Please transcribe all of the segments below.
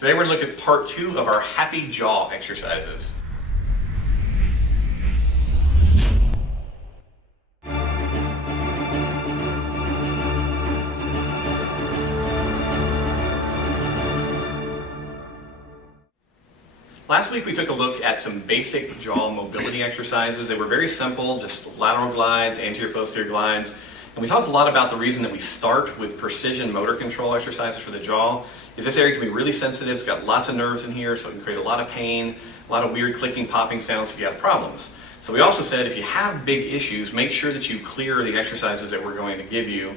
Today we're going to look at part 2 of our happy jaw exercises. Last week we took a look at some basic jaw mobility exercises. They were very simple, just lateral glides, anterior posterior glides. And we talked a lot about the reason that we start with precision motor control exercises for the jaw is this area can be really sensitive. It's got lots of nerves in here, so it can create a lot of pain, a lot of weird clicking, popping sounds if you have problems. So we also said if you have big issues, make sure that you clear the exercises that we're going to give you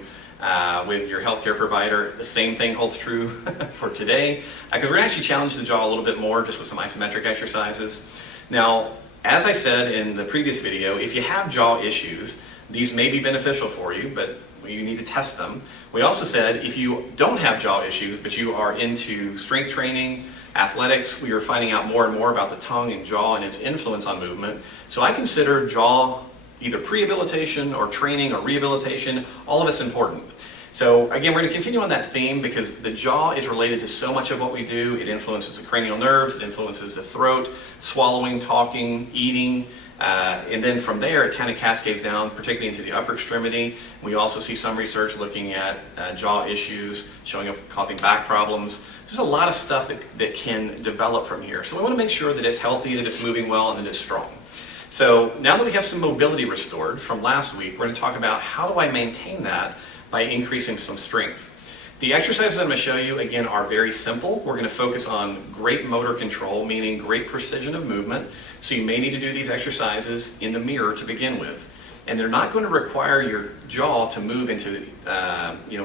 with your healthcare provider. The same thing holds true for today, because we're going to actually challenge the jaw a little bit more just with some isometric exercises. Now, as I said in the previous video, if you have jaw issues, these may be beneficial for you, but you need to test them. We also said if you don't have jaw issues, but you are into strength training, athletics, we are finding out more and more about the tongue and jaw and its influence on movement. So I consider jaw either prehabilitation or training or rehabilitation, all of it's important. So again, we're going to continue on that theme because the jaw is related to so much of what we do. It influences the cranial nerves, it influences the throat, swallowing, talking, eating, and then from there it kind of cascades down, particularly into the upper extremity. We also see some research looking at jaw issues, showing up causing back problems. There's a lot of stuff that can develop from here. So we want to make sure that it's healthy, that it's moving well, and that it's strong. So now that we have some mobility restored from last week, we're going to talk about how do I maintain that by increasing some strength. The exercises I'm going to show you, again, are very simple. We're going to focus on great motor control, meaning great precision of movement. So you may need to do these exercises in the mirror to begin with. And they're not going to require your jaw to move into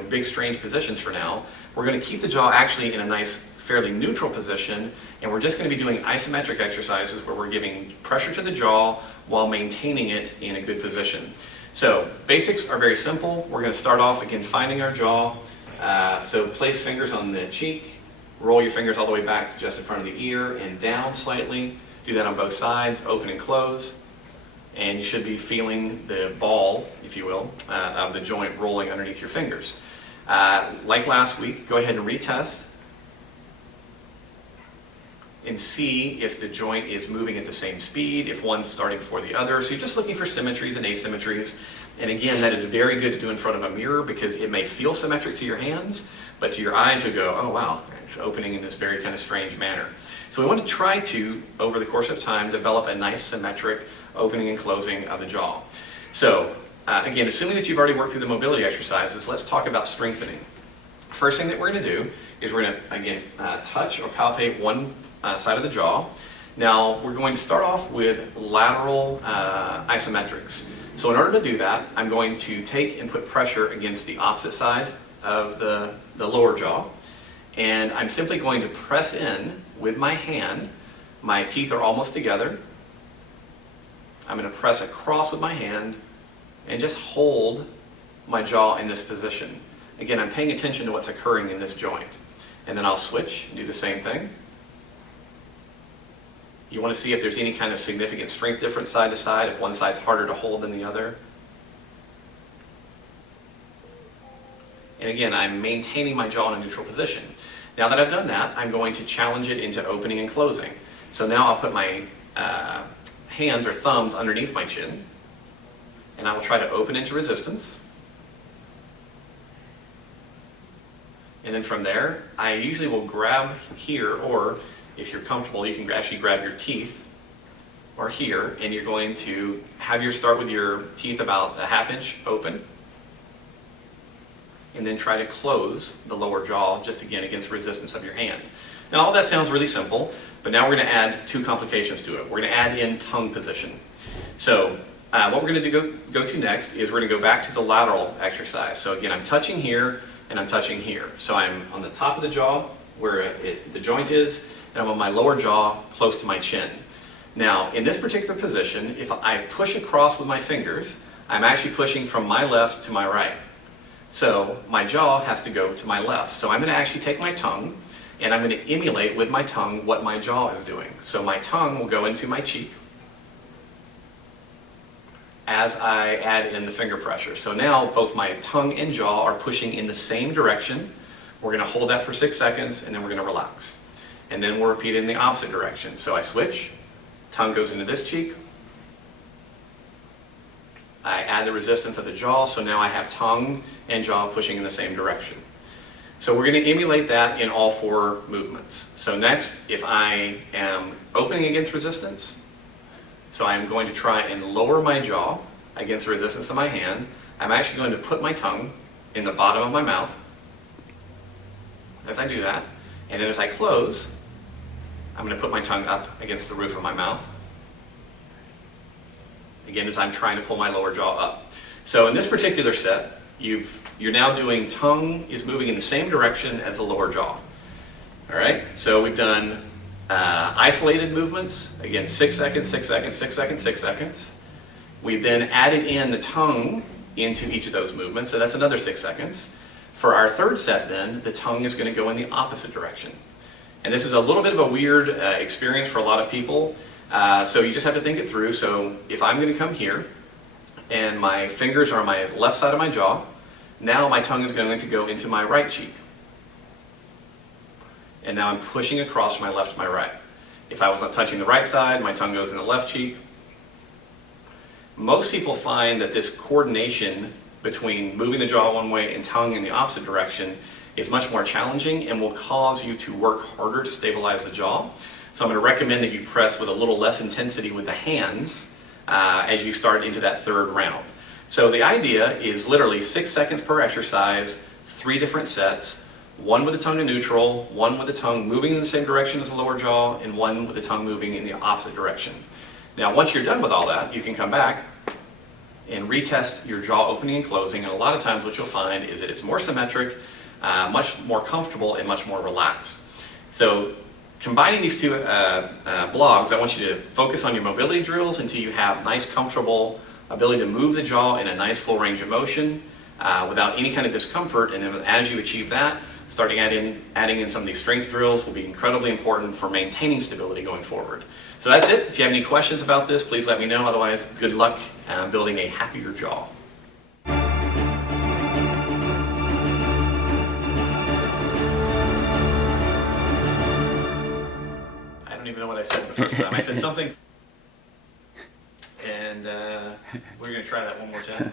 big strange positions for now. We're going to keep the jaw actually in a nice, fairly neutral position, and we're just going to be doing isometric exercises where we're giving pressure to the jaw while maintaining it in a good position. So basics are very simple. We're going to start off again finding our jaw. So place fingers on the cheek, roll your fingers all the way back to just in front of the ear and down slightly. Do that on both sides, open and close. And you should be feeling the ball, if you will, of the joint rolling underneath your fingers. Like last week, go ahead and retest and see if the joint is moving at the same speed, if one's starting before the other. So you're just looking for symmetries and asymmetries. And again, that is very good to do in front of a mirror because it may feel symmetric to your hands, but to your eyes you'll go, oh wow, it's opening in this very kind of strange manner. So we want to try to, over the course of time, develop a nice symmetric opening and closing of the jaw. So again, assuming that you've already worked through the mobility exercises, let's talk about strengthening. First thing that we're going to do is we're going to, again, touch or palpate one side of the jaw. Now, we're going to start off with lateral isometrics. So in order to do that, I'm going to take and put pressure against the opposite side of the lower jaw. And I'm simply going to press in with my hand. My teeth are almost together. I'm going to press across with my hand and just hold my jaw in this position. Again, I'm paying attention to what's occurring in this joint. And then I'll switch and do the same thing. You want to see if there's any kind of significant strength difference side to side, if one side's harder to hold than the other. And again, I'm maintaining my jaw in a neutral position. Now that I've done that, I'm going to challenge it into opening and closing. So now I'll put my hands or thumbs underneath my chin, and I will try to open into resistance. And then from there, I usually will grab here, or if you're comfortable, you can actually grab your teeth, or here, and you're going to have your start with your teeth about a ½ inch open, and then try to close the lower jaw, just again against resistance of your hand. Now all that sounds really simple, but now we're going to add two complications to it. We're going to add in tongue position. So what we're going to go to next is we're going to go back to the lateral exercise. So again, I'm touching here and I'm touching here. So I'm on the top of the jaw where the joint is, and I'm on my lower jaw close to my chin. Now in this particular position, if I push across with my fingers, I'm actually pushing from my left to my right. So my jaw has to go to my left. So I'm going to actually take my tongue and I'm going to emulate with my tongue what my jaw is doing. So my tongue will go into my cheek as I add in the finger pressure. So now both my tongue and jaw are pushing in the same direction. We're going to hold that for 6 seconds and then we're going to relax. and then we'll repeat it in the opposite direction. So I switch, tongue goes into this cheek, I add the resistance of the jaw, so now I have tongue and jaw pushing in the same direction. So we're going to emulate that in all 4 movements. So next, if I am opening against resistance, so I'm going to try and lower my jaw against the resistance of my hand. I'm actually going to put my tongue in the bottom of my mouth as I do that. And then as I close, I'm going to put my tongue up against the roof of my mouth. Again, as I'm trying to pull my lower jaw up. So in this particular set, you're now doing tongue is moving in the same direction as the lower jaw. All right, so we've done isolated movements, again, 6 seconds, 6 seconds, 6 seconds, 6 seconds. We then added in the tongue into each of those movements, so that's another 6 seconds. For our third set then, the tongue is going to go in the opposite direction. And this is a little bit of a weird experience for a lot of people, so you just have to think it through. So if I'm going to come here, and my fingers are on my left side of my jaw, now my tongue is going to go into my right cheek. And now I'm pushing across from my left to my right. If I was not touching the right side, my tongue goes in the left cheek. Most people find that this coordination between moving the jaw one way and tongue in the opposite direction is much more challenging and will cause you to work harder to stabilize the jaw. So I'm going to recommend that you press with a little less intensity with the hands as you start into that third round. So the idea is literally 6 seconds per exercise, 3 different sets, 1 with the tongue to neutral, 1 with the tongue moving in the same direction as the lower jaw, and 1 with the tongue moving in the opposite direction. Now once you're done with all that, you can come back and retest your jaw opening and closing, and a lot of times what you'll find is that it's more symmetric, much more comfortable, and much more relaxed. So combining these 2 blogs, I want you to focus on your mobility drills until you have nice, comfortable ability to move the jaw in a nice full range of motion without any kind of discomfort, and then as you achieve that, starting adding in some of these strength drills will be incredibly important for maintaining stability going forward. So that's it. If you have any questions about this, please let me know. Otherwise, good luck building a happier jaw. I don't even know what I said the first time. I said something, and we're going to try that one more time.